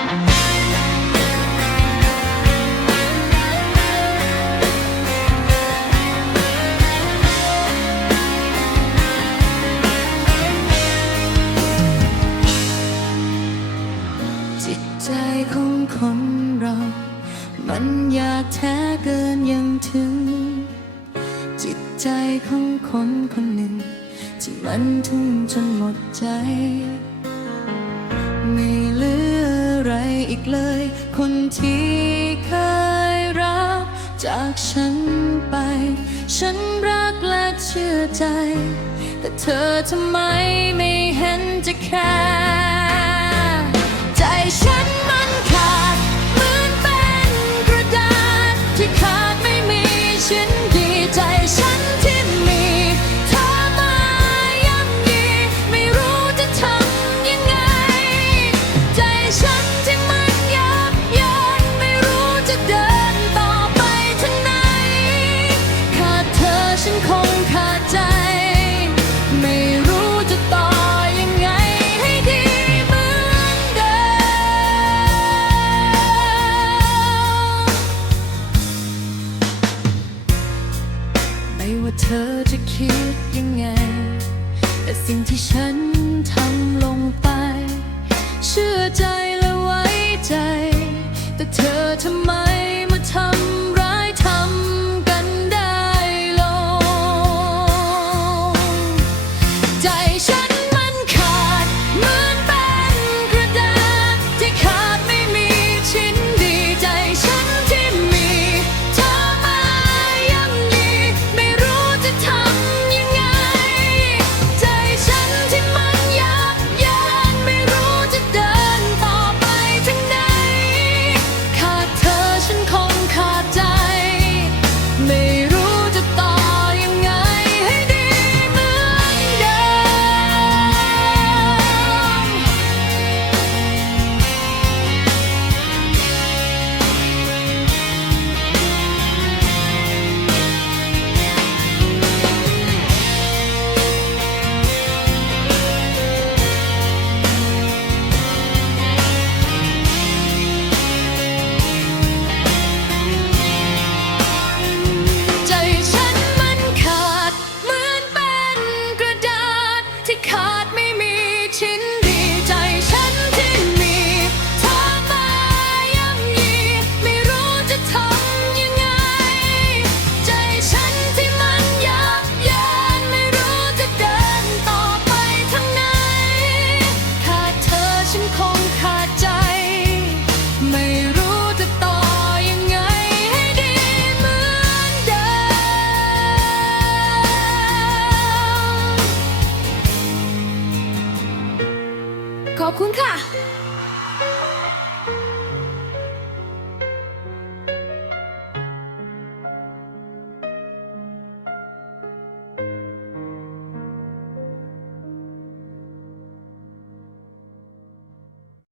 จิตใจของคนเรา มันอยากแท้เกินยังถึง จิตใจของคนคนหนึ่ง ที่มันทุ่มจนหมดใจ ไม่ กเลย คนที่เคยรัก จากฉันไป ฉันรักและเชื่อใจ แต่เธอทำไมไม่เห็นจะแค่ใจฉันมันขาด เหมือนเป็นกระดาษที่ขาดไม่มีชิ้น สิ่งที่ฉันทำลงไป เชื่อใจและไว้ใจ แต่เธอทำไมมาทำร้ายทำกันได้ลง ใจฉัน taught me. อบคุณค่ะ